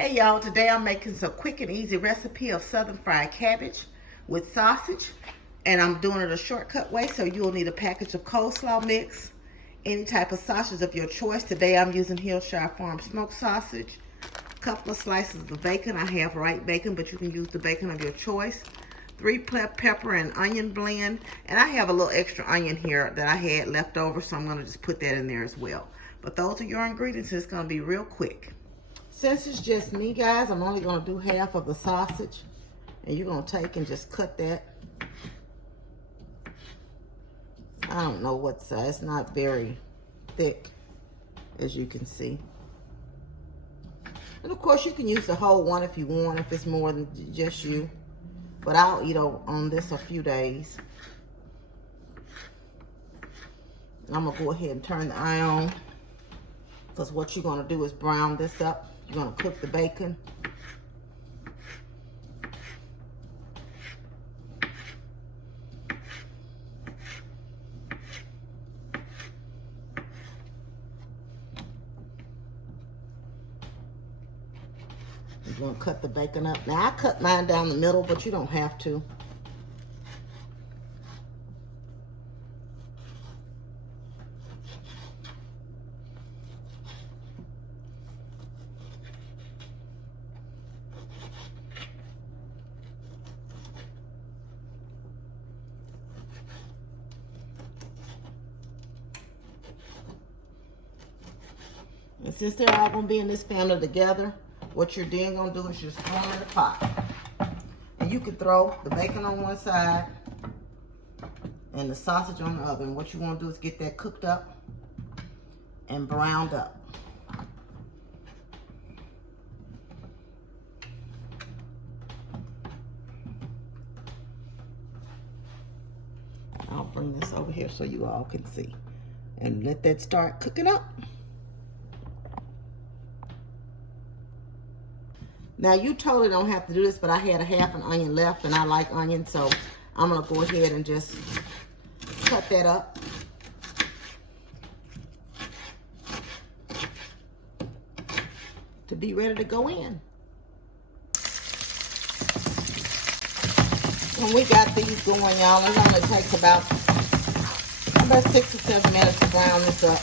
Hey y'all, today I'm making some quick and easy recipe of southern fried cabbage with sausage, and I'm doing it a shortcut way, so you'll need a package of coleslaw mix, any type of sausage of your choice. Today I'm using Hillshire Farm smoked sausage, a couple of slices of bacon. I have white bacon, but you can use the bacon of your choice. 3 pepper and onion blend, and I have a little extra onion here that I had left over, so I'm going to just put that in there as well. But those are your ingredients. It's going to be real quick. Since it's just me, guys, I'm only going to do half of the sausage. And you're going to take and just cut that. I don't know what size. It's not very thick, as you can see. And, of course, you can use the whole one if you want, if it's more than just you. But I'll eat on this a few days. I'm going to go ahead and turn the iron on, because what you're going to do is brown this up. You're going to cook the bacon. You're going to cut the bacon up. Now, I cut mine down the middle, but you don't have to. And since they're all going to be in this family together, what you're then going to do is just throw them in the pot. And you can throw the bacon on one side and the sausage on the other. And what you want to do is get that cooked up and browned up. I'll bring this over here so you all can see. And let that start cooking up. Now, you totally don't have to do this, but I had a half an onion left, and I like onion, so I'm going to go ahead and just cut that up. To be ready to go in. When we got these going, y'all, it only takes about 6 or 7 minutes to brown this up.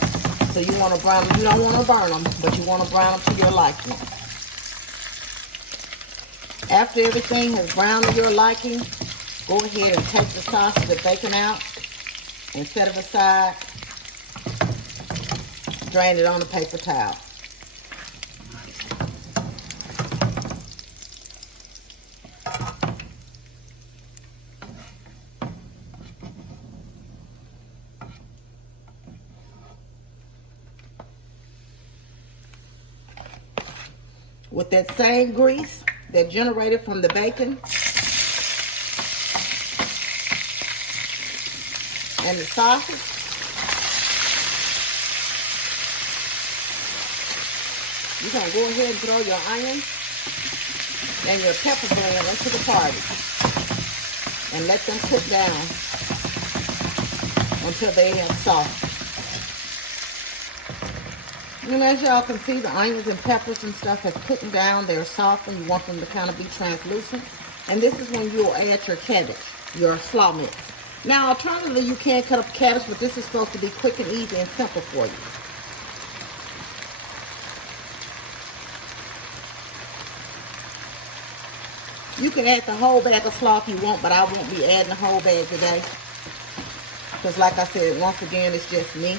So you want to brown them. You don't want to burn them, but you want to brown them to your liking. After everything has browned to your liking, go ahead and take the sausage and bacon out and set it aside. Drain it on a paper towel. With that same grease that generated from the bacon and the sausage, you're going to go ahead and throw your onions and your pepper blend into the party and let them cook down until they have softened. And as y'all can see, the onions and peppers and stuff have cooked down. They're soft, and you want them to kind of be translucent. And this is when you'll add your cabbage, your slaw mix. Now, alternatively, you can cut up cabbage, but this is supposed to be quick and easy and simple for you. You can add the whole bag of slaw if you want, but I won't be adding the whole bag today. Because like I said, once again, it's just me.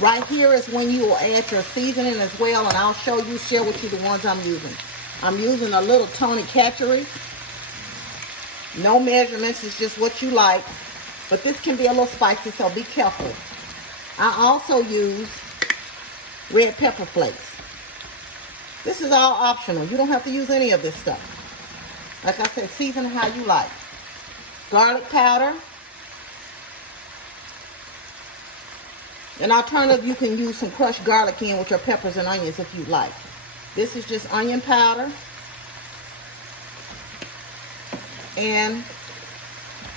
Right here is when you will add your seasoning as well, and I'll share with you the ones I'm using. I'm using a little Tony Catchery. No measurements, it's just what you like. But this can be a little spicy, so be careful. I also use red pepper flakes. This is all optional. You don't have to use any of this stuff. Like I said, season how you like. Garlic powder. An alternative, you can use some crushed garlic in with your peppers and onions if you like. This is just onion powder. And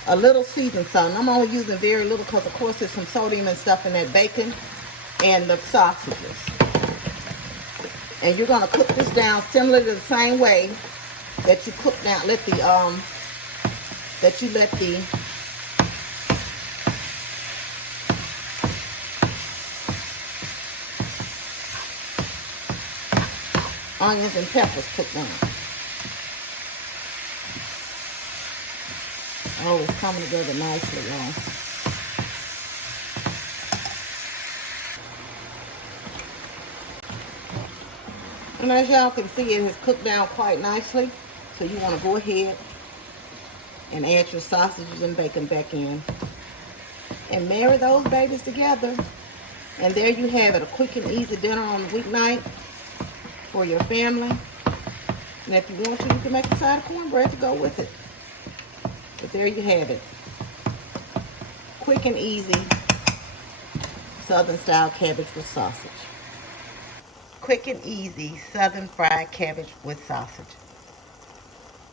a little seasoned salt. I'm only using very little because, of course, there's some sodium and stuff in that bacon and the sausages. And you're gonna cook this down similar to the same way that you cook down, let the onions and peppers cook down. Oh, it's coming together nicely, y'all. And as y'all can see, it has cooked down quite nicely. So you want to go ahead and add your sausages and bacon back in. And marry those babies together. And there you have it, a quick and easy dinner on the weeknight for your family. And if you want to, you can make a side of cornbread to go with it. But there you have it. Quick and easy Southern style cabbage with sausage. Quick and easy Southern fried cabbage with sausage.